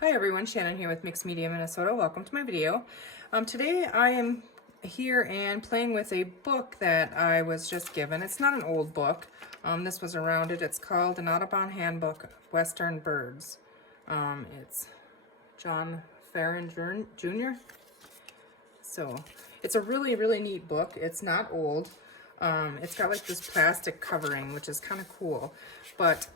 Hi everyone, Shannon here with Mixed Media Minnesota. Welcome to my video. Today I am here and playing with a book that I was just given. It's not an old book. This was around it. It's called An Audubon Handbook of Western Birds. It's John Farren Jr. So it's a really, really neat book. It's not old. It's got like this plastic covering, which is kind of cool. But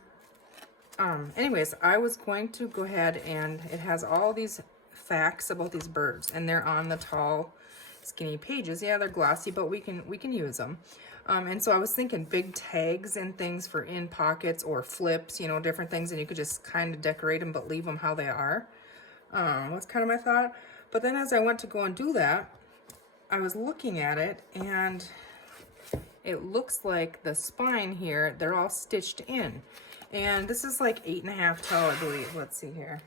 anyways, I was going to go ahead, and it has all these facts about these birds, and they're on the tall, skinny pages. Yeah, they're glossy, but we can use them. And so I was thinking big tags and things for in pockets or flips, you know, different things, and you could just kind of decorate them, but leave them how they are. That's kind of my thought. But then as I went to go and do that, I was looking at it, and it looks like the spine here, they're all stitched in. And this is like 8.5 tall, I believe. Let's see here.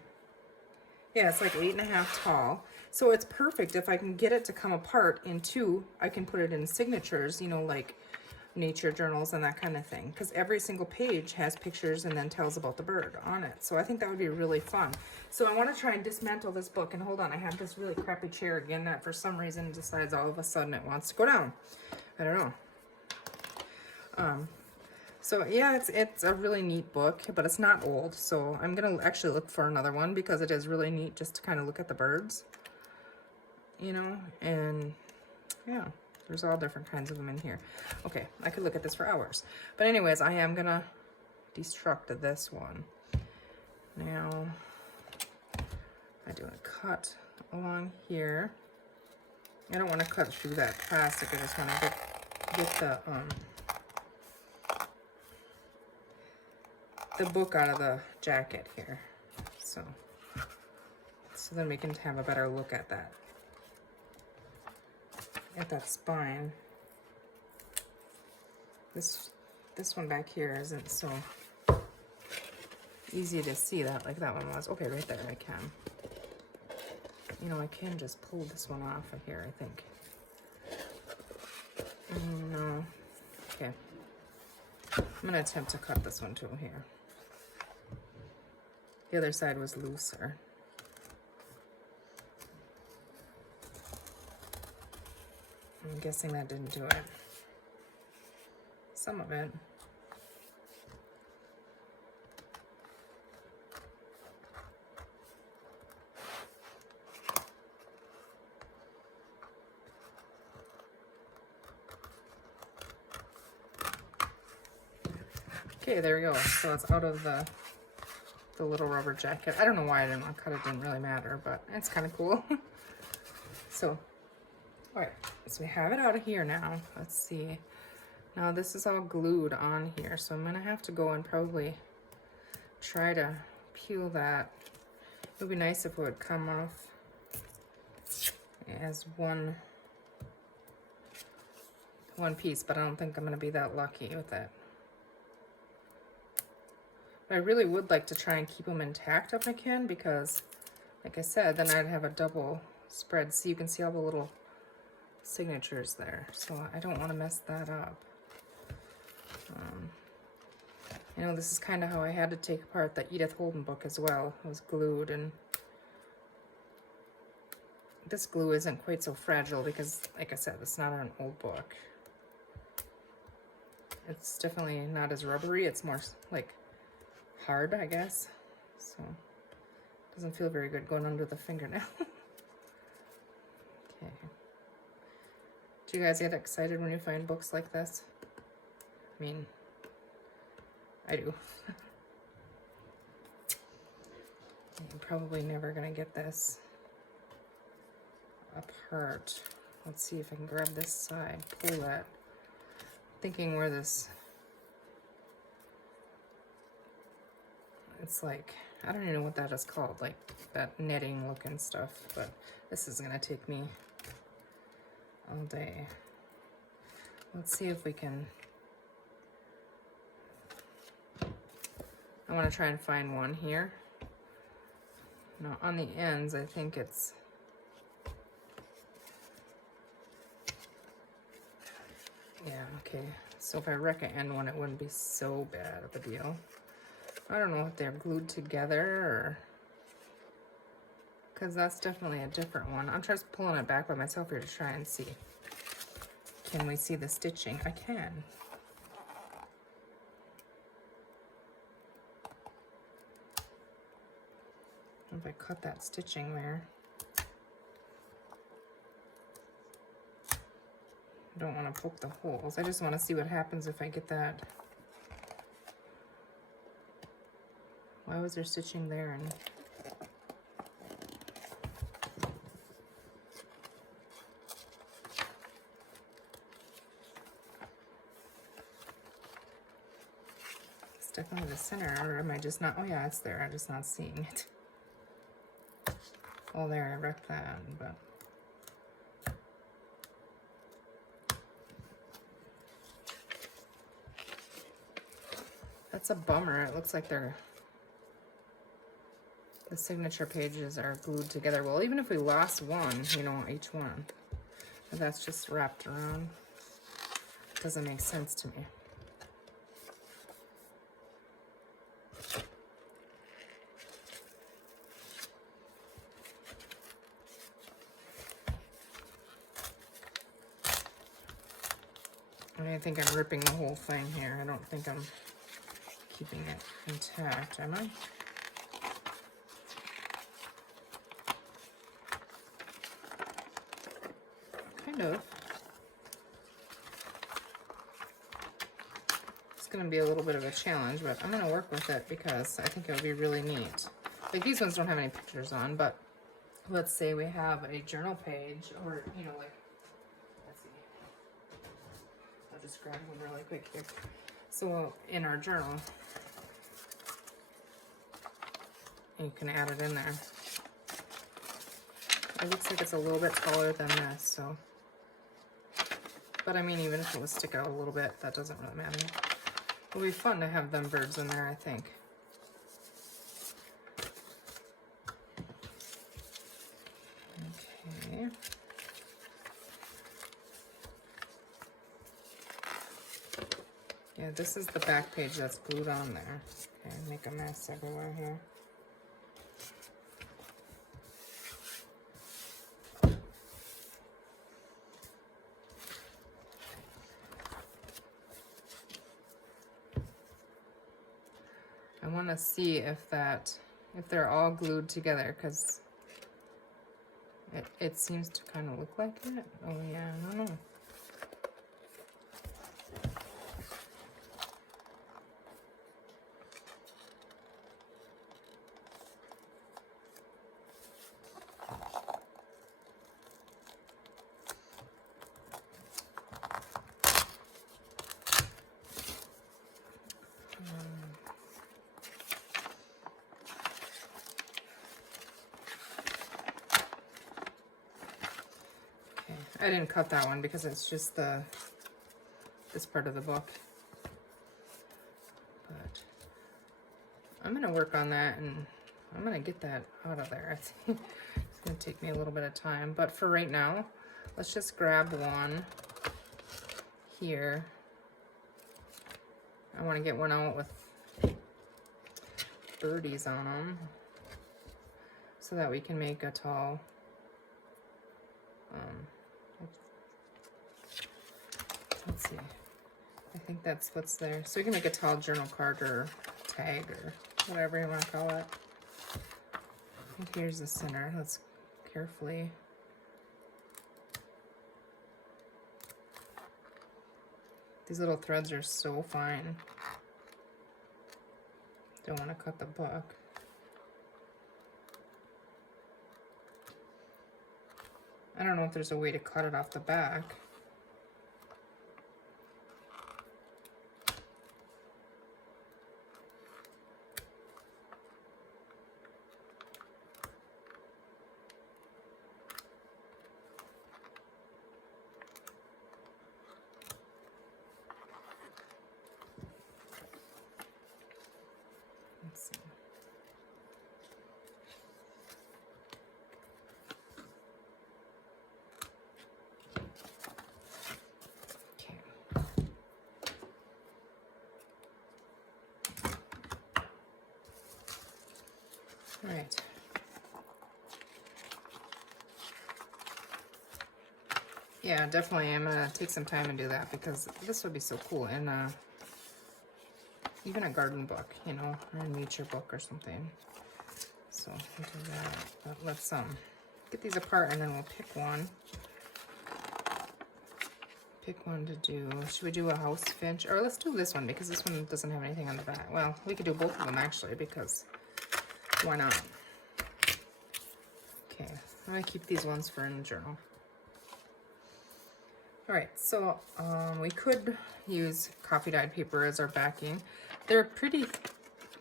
Yeah, it's like 8.5 tall. So it's perfect if I can get it to come apart in two. I can put it in signatures, you know, like nature journals and that kind of thing. Because every single page has pictures and then tells about the bird on it. So I think that would be really fun. So I want to try and dismantle this book. And hold on, I have this really crappy chair again that for some reason decides all of a sudden it wants to go down. I don't know. So yeah, it's a really neat book, but it's not old. So I'm gonna actually look for another one because it is really neat just to kind of look at the birds, you know, and yeah, there's all different kinds of them in here. Okay, I could look at this for hours. But anyways, I am gonna destruct this one. Now, I do a cut along here. I don't want to cut through that plastic. I just want to get the book out of the jacket here, so then we can have a better look at that spine. This one back here isn't so easy to see that like that one was. Okay, right there I can. You know, I can just pull this one off of here, I think. No. Okay. I'm gonna attempt to cut this one too here. The other side was looser. I'm guessing that didn't do it. Some of it. Okay, there we go. So it's out of the little rubber jacket. I don't know why I didn't want to cut it. Didn't really matter, but it's kind of cool. So, all right. So we have it out of here now. Let's see. Now this is all glued on here, so I'm gonna have to go and probably try to peel that. It would be nice if it would come off as one piece, but I don't think I'm gonna be that lucky with it. But I really would like to try and keep them intact if I can, because like I said, then I'd have a double spread. So you can see all the little signatures there. So I don't want to mess that up. You know, this is kind of how I had to take apart the Edith Holden book as well. It was glued, and this glue isn't quite so fragile because, like I said, it's not an old book. It's definitely not as rubbery. It's more like hard, I guess. So doesn't feel very good going under the fingernail. Okay. Do you guys get excited when you find books like this? I mean, I do. I'm probably never gonna get this apart. Let's see if I can grab this side, pull that. Thinking where this, it's like, I don't even know what that is called, like that netting looking stuff, but this is gonna take me all day. Let's see if we can, I want to try and find one here. Now on the ends, I think it's, yeah, okay. So if I wreck an end one, it wouldn't be so bad of a deal. I don't know if they're glued together or because that's definitely a different one. I'm just pulling it back by myself here to try and see. Can we see the stitching? I can. If I cut that stitching there. I don't want to poke the holes. I just want to see what happens if I get that. Why was there stitching there? And it's definitely the center, or am I just not? Oh yeah, it's there. I'm just not seeing it. Oh, there, I wrecked that, but. That's a bummer. It looks like the signature pages are glued together. Well, even if we lost one, you know, each one, but that's just wrapped around. Doesn't make sense to me. I think I'm ripping the whole thing here. I don't think I'm keeping it intact, am I? Kind of. It's going to be a little bit of a challenge, but I'm going to work with it because I think it'll be really neat. Like, these ones don't have any pictures on, but let's say we have a journal page, or, you know, like, let's see. I'll just grab one really quick here. So in our journal, you can add it in there. It looks like it's a little bit taller than this, so. But I mean, even if it was stick out a little bit, that doesn't really matter. It'll be fun to have them birds in there, I think. Okay. Yeah, this is the back page that's glued on there. Okay, make a mess everywhere here. I want to see if they're all glued together, because it seems to kind of look like it. Oh yeah, I don't know. I didn't cut that one because it's just this part of the book. But I'm gonna work on that, and I'm gonna get that out of there. I think it's gonna take me a little bit of time, but for right now, let's just grab one here. I want to get one out with birdies on them so that we can make a tall let's see, I think that's what's there. So we can make a tall journal card or tag or whatever you want to call it. I think here's the center. Let's carefully. These little threads are so fine. Don't want to cut the book. I don't know if there's a way to cut it off the back. Let's see. Yeah, definitely. I'm gonna take some time and do that because this would be so cool. And even a garden book, you know, or a nature book or something. So we'll do that. But let's get these apart and then we'll pick one. Pick one to do. Should we do a house finch? Or let's do this one because this one doesn't have anything on the back. Well, we could do both of them actually because why not? Okay, I'm gonna keep these ones for in the journal. All right, so we could use coffee dyed paper as our backing. They're pretty,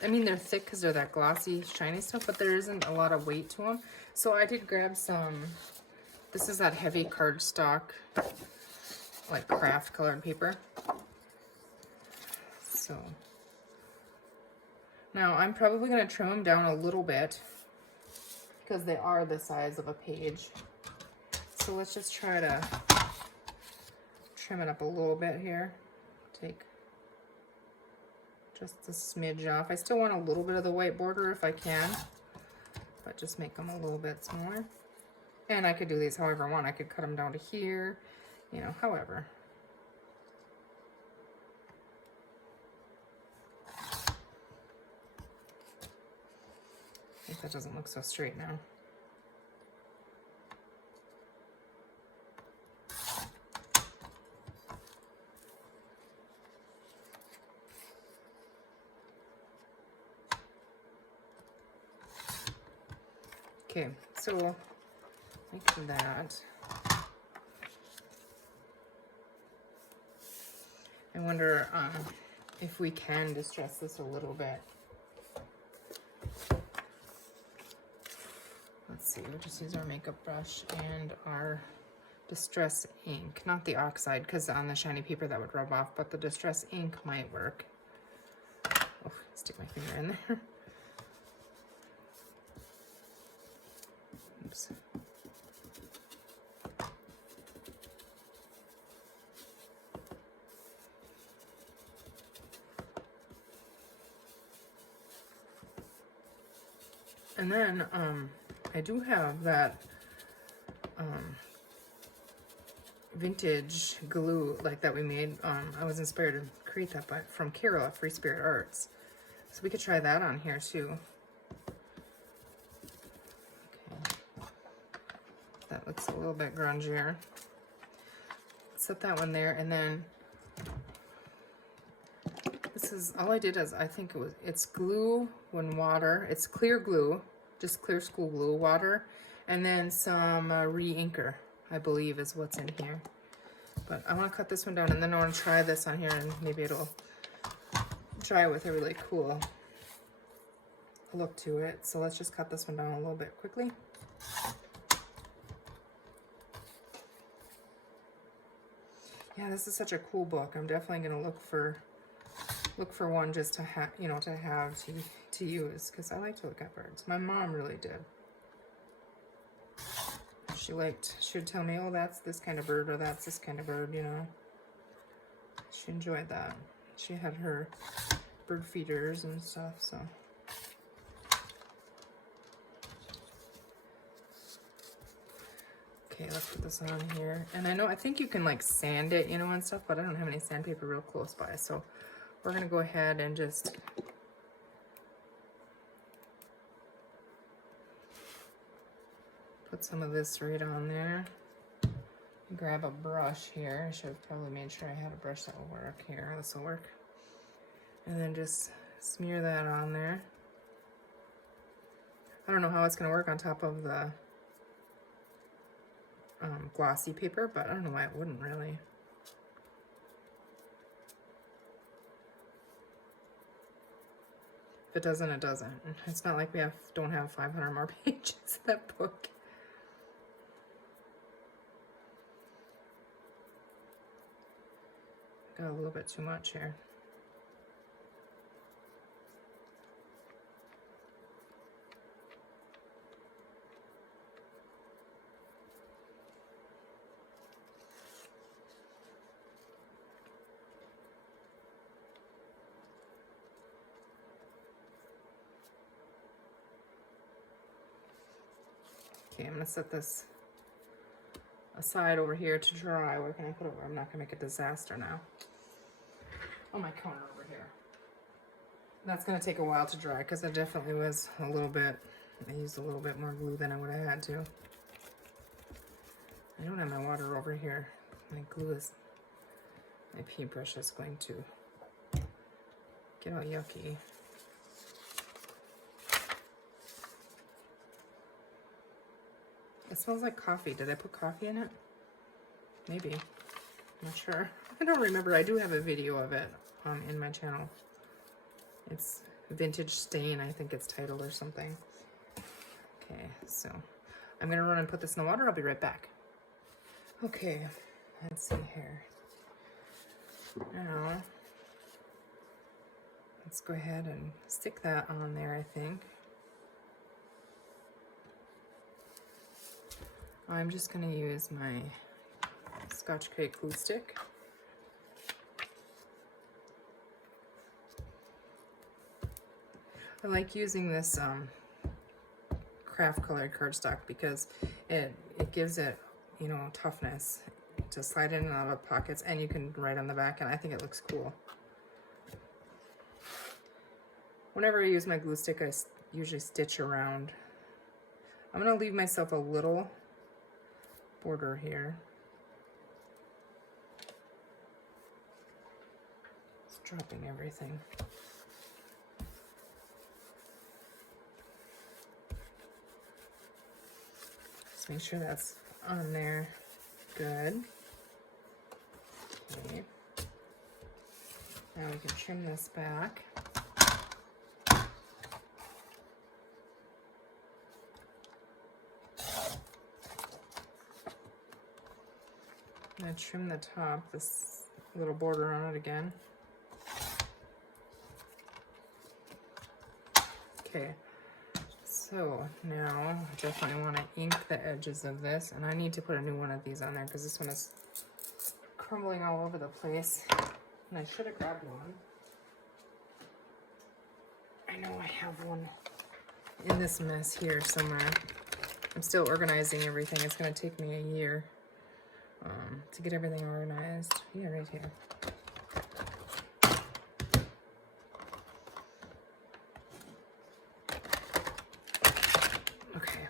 I mean, they're thick because they're that glossy, shiny stuff, but there isn't a lot of weight to them. So I did grab some, this is that heavy cardstock, like craft colored paper. So now I'm probably going to trim them down a little bit because they are the size of a page. So let's just try to trim it up a little bit here. Take just a smidge off. I still want a little bit of the white border if I can, but just make them a little bit smaller. And I could do these however I want. I could cut them down to here, you know, however. I think that doesn't look so straight now. Okay, so like that. I wonder if we can distress this a little bit. Let's see, we'll just use our makeup brush and our distress ink. Not the oxide, because on the shiny paper that would rub off, but the distress ink might work. Oh, stick my finger in there. Oops. And then I do have that vintage glue like that we made. I was inspired to create that from Carol at Free Spirit Arts. So we could try that on here too. Okay. That looks a little bit grungier. Set that one there, and then this is, all I did is, I think it's glue when water, it's clear glue, just clear school glue, water, and then some re-inker, I believe is what's in here. But I want to cut this one down, and then I want to try this on here, and maybe it'll dry with a really cool look to it. So let's just cut this one down a little bit quickly. Yeah, this is such a cool book. I'm definitely going to look for one just to have, you know, to use, because I like to look at birds. My mom really did. She would tell me, oh, that's this kind of bird, or that's this kind of bird, you know. She enjoyed that. She had her bird feeders and stuff, so. Okay, let's put this on here. And I think you can like sand it, you know, and stuff, but I don't have any sandpaper real close by, so we're gonna go ahead and just put some of this right on there. Grab a brush here. I should have probably made sure I had a brush that will work here. This will work. And then just smear that on there. I don't know how it's gonna work on top of the glossy paper, but I don't know why it wouldn't really. If it doesn't, it doesn't. It's not like we don't have 500 more pages in that book. Got a little bit too much here. Okay, I'm gonna set this aside over here to dry. Where can I put it? I'm not gonna make a disaster now. On my counter over here. That's gonna take a while to dry because it definitely was a little bit, I used a little bit more glue than I would have had to. I don't have my water over here. My glue is, my paintbrush is going to get all yucky. It smells like coffee. Did I put coffee in it? Maybe. I'm not sure. I don't remember. I do have a video of it in my channel. It's Vintage Stain, I think it's titled or something. Okay, so I'm gonna run and put this in the water. I'll be right back. Okay, let's see here. Now, let's go ahead and stick that on there, I think. I'm just gonna use my Scotch-Crate glue stick. I like using this craft colored cardstock because it gives it, you know, toughness to slide in and out of pockets, and you can write on the back, and I think it looks cool. Whenever I use my glue stick, I usually stitch around. I'm gonna leave myself a little border here. Just dropping everything. Just make sure that's on there. Good. Okay. Now we can trim this back. I'm going to trim the top, this little border on it again. Okay, so now I definitely want to ink the edges of this, and I need to put a new one of these on there because this one is crumbling all over the place, and I should have grabbed one. I know I have one in this mess here somewhere. I'm still organizing everything. It's going to take me a year to get everything organized. Yeah, right here. Okay.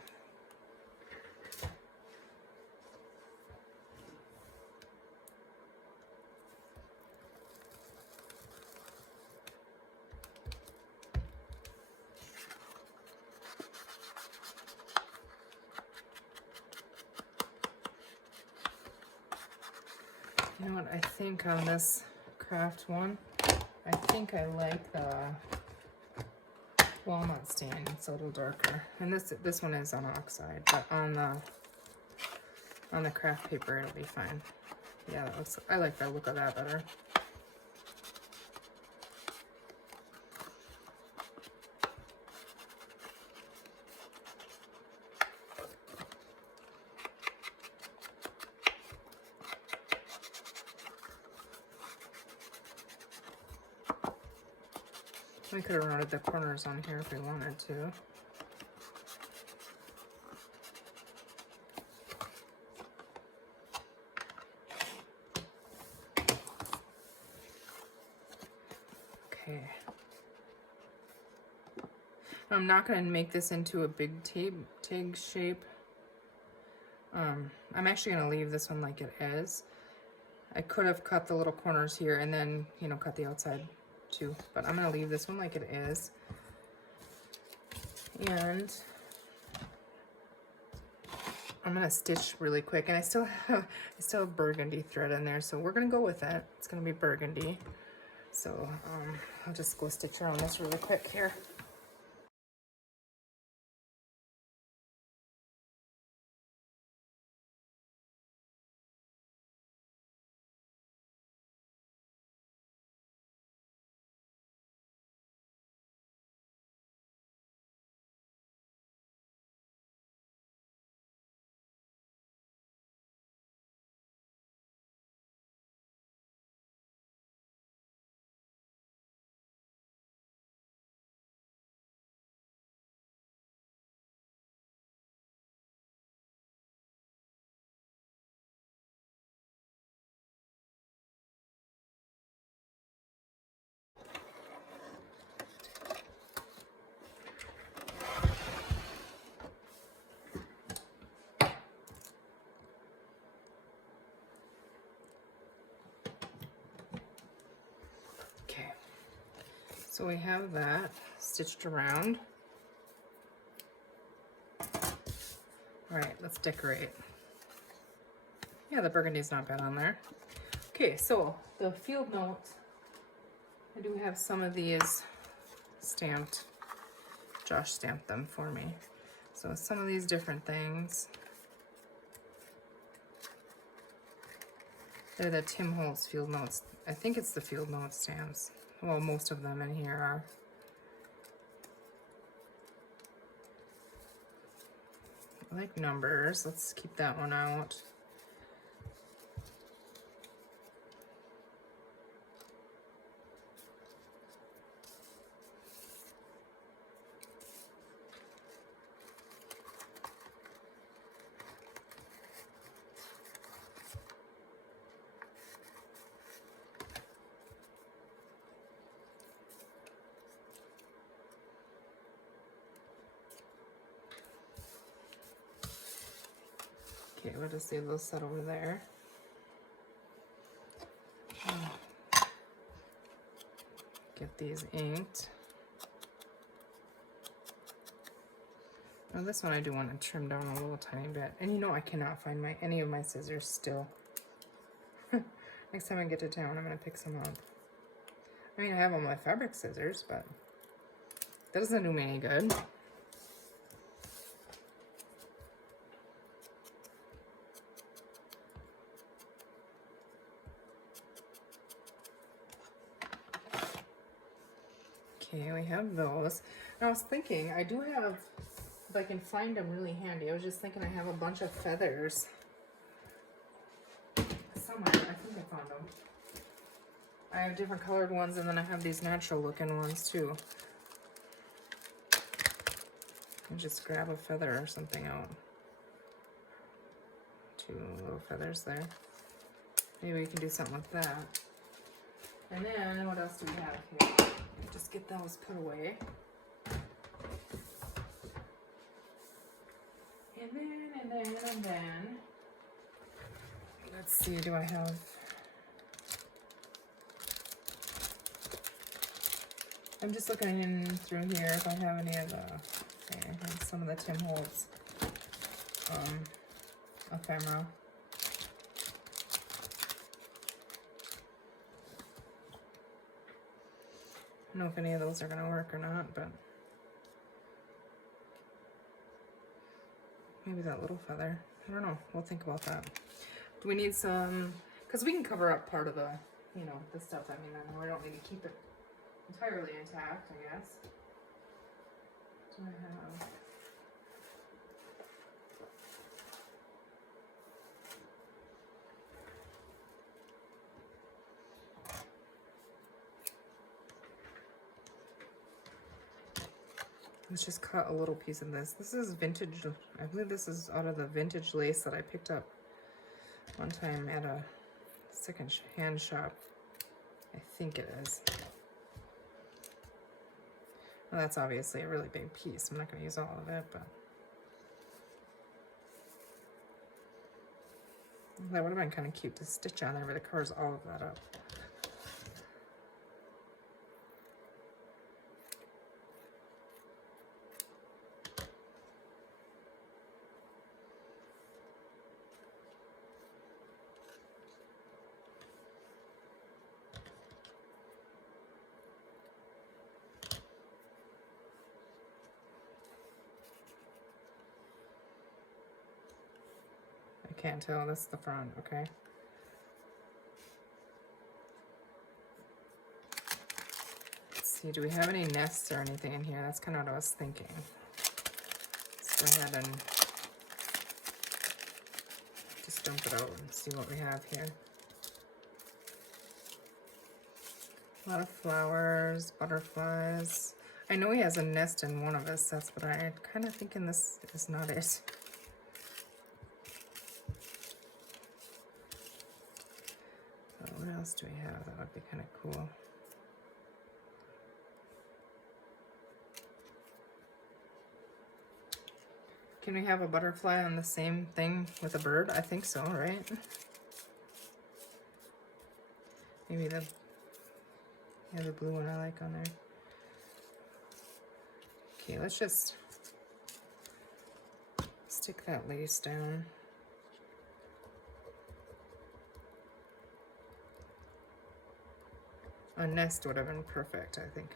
You know what, I think on this craft one, I think I like the walnut stain. It's a little darker. And this one is on oxide, but on the craft paper it'll be fine. Yeah, that looks, I like the look of that better. We could have rounded the corners on here if we wanted to. Okay. I'm not going to make this into a big tag shape. I'm actually going to leave this one like it is. I could have cut the little corners here and then, you know, cut the outside too, but I'm going to leave this one like it is. And I'm going to stitch really quick, and I still have burgundy thread in there, so we're going to go with that. It's going to be burgundy. So I'll just go stitch around this really quick here. So we have that stitched around. All right, let's decorate. Yeah, the burgundy's not bad on there. Okay, so the field notes, I do have some of these stamped. Josh stamped them for me. So some of these different things. They're the Tim Holtz field notes. I think it's the field note stamps. Well, most of them in here are. I like numbers. Let's keep that one out. Okay, we'll just leave those set over there. Get these inked. Now this one I do want to trim down a little tiny bit. And you know I cannot find any of my scissors still. Next time I get to town I'm going to pick some up. I mean I have all my fabric scissors, but that doesn't do me any good. Okay, we have those. And I was thinking, I do have, if I can find them really handy, I was just thinking I have a bunch of feathers. Somewhere, I think I found them. I have different colored ones and then I have these natural looking ones too. And just grab a feather or something out. 2 little feathers there. Maybe we can do something with that. And then, what else do we have here? Just get those put away. And then, let's see, do I have, I'm just looking in through here if I have any of the, okay, I have some of the Tim Holtz ephemera. I don't know if any of those are going to work or not, but maybe that little feather. I don't know. We'll think about that. Do we need some, because we can cover up part of the, you know, the stuff. I mean, I know I don't need to keep it entirely intact, I guess. Do I have? Let's just cut a little piece of this. This is vintage. I believe this is out of the vintage lace that I picked up one time at a second-hand shop. I think it is. Well, that's obviously a really big piece. I'm not going to use all of it, but that would have been kind of cute to stitch on there, but it covers all of that up. Can't tell, this is the front, okay. Let's see, do we have any nests or anything in here? That's kind of what I was thinking. Let's go ahead and just dump it out and see what we have here. A lot of flowers, butterflies. I know he has a nest in one of his sets, but I'm kind of thinking this is not it. What else do we have that would be kind of cool? Can we have a butterfly on the same thing with a bird? I think so, right? Maybe the blue one I like on there. Okay, let's just stick that lace down. A nest would have been perfect, I think.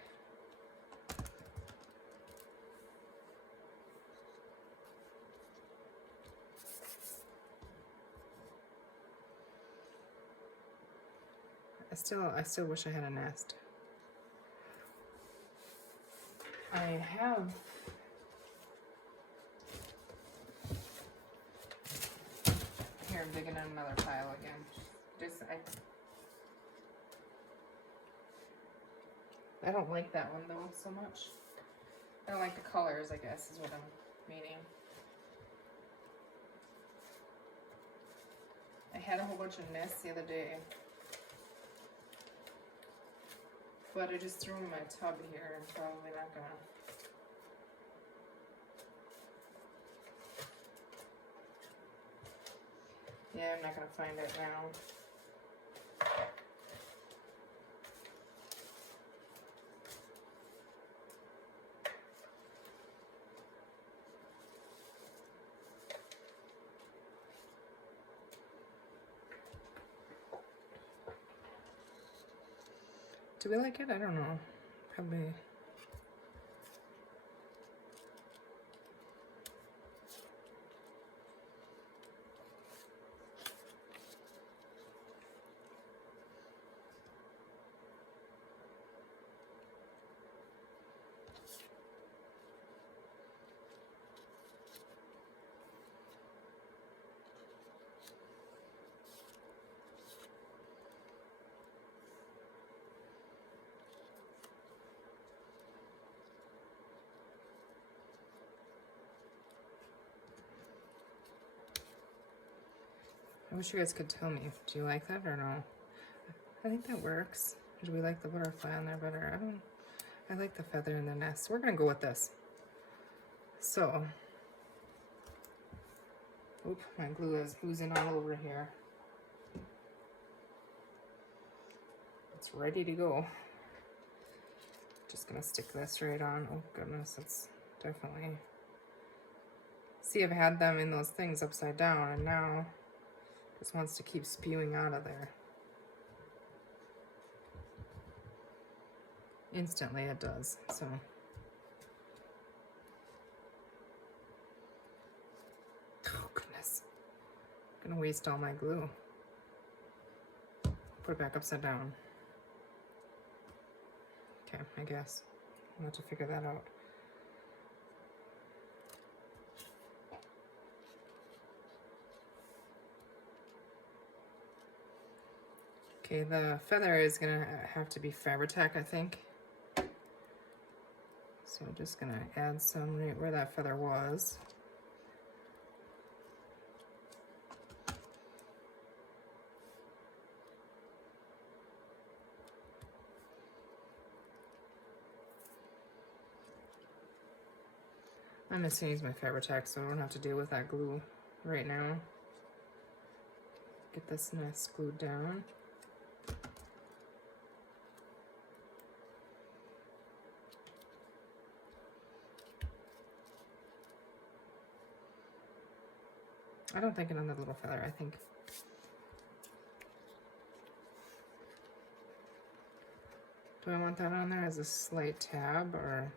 I still wish I had a nest. I have here. I'm digging in another pile again. I don't like that one though so much. I don't like the colors, I guess, is what I'm meaning. I had a whole bunch of nests the other day, but I just threw them in my tub here. I'm probably not gonna. Yeah, I'm not gonna find it now. Do we like it? I don't know. Probably. I wish you guys could tell me. Do you like that or no? I think that works. Or do we like the butterfly on there better? I like the feather in the nest. We're gonna go with this. So, oop, my glue is oozing all over here. It's ready to go. Just gonna stick this right on. Oh goodness, it's definitely. See, I've had them in those things upside down, and now just wants to keep spewing out of there. Instantly it does, so. Oh goodness. I'm gonna waste all my glue. Put it back upside down. Okay, I guess. I'll have to figure that out. Okay, the feather is gonna have to be Fabri-Tac, I think. So I'm just gonna add some right where that feather was. I'm just gonna use my Fabri-Tac so I don't have to deal with that glue right now. Get this nest glued down. I don't think another little feather, I think. Do I want that on there as a slight tab or?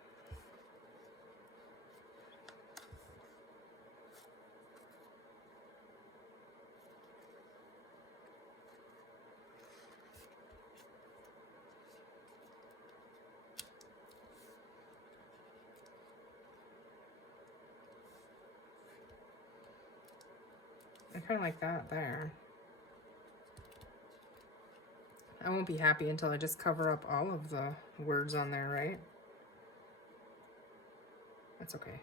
I kind of like that there. I won't be happy until I just cover up all of the words on there, right? That's okay.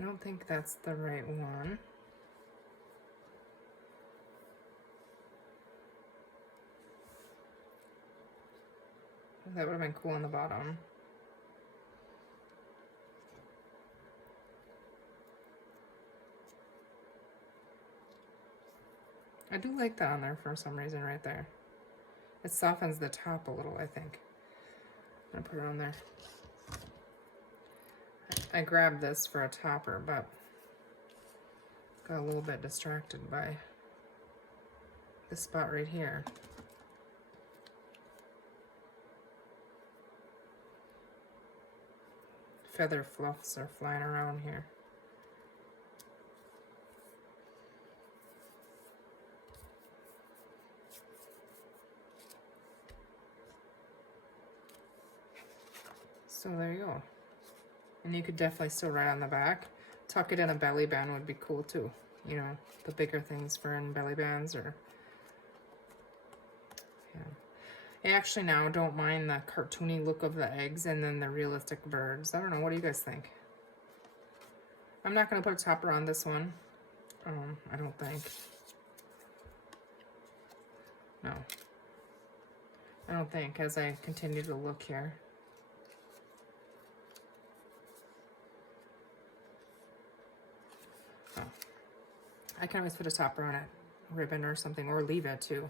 I don't think that's the right one. That would have been cool on the bottom. I do like that on there for some reason right there. It softens the top a little, I think. I'm gonna put it on there. I grabbed this for a topper, but got a little bit distracted by this spot right here. Feather fluffs are flying around here. So there you go. And you could definitely still write on the back. Tuck it in a belly band would be cool too. You know, the bigger things for in belly bands or, yeah. I actually now don't mind the cartoony look of the eggs and then the realistic birds. I don't know, what do you guys think? I'm not gonna put a topper on this one. I don't think. No. I don't think, as I continue to look here. I can always put a topper on it, ribbon or something, or leave it too.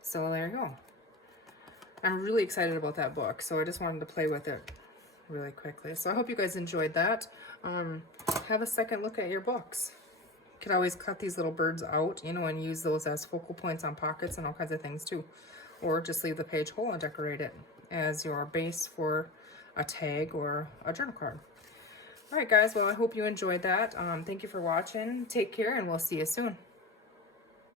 So there you go. I'm really excited about that book, so I just wanted to play with it really quickly. So I hope you guys enjoyed that. Have a second look at your books. You could always cut these little birds out, you know, and use those as focal points on pockets and all kinds of things too. Or just leave the page whole and decorate it as your base for a tag or a journal card. All right, guys, well, I hope you enjoyed that. Thank you for watching. Take care, and we'll see you soon.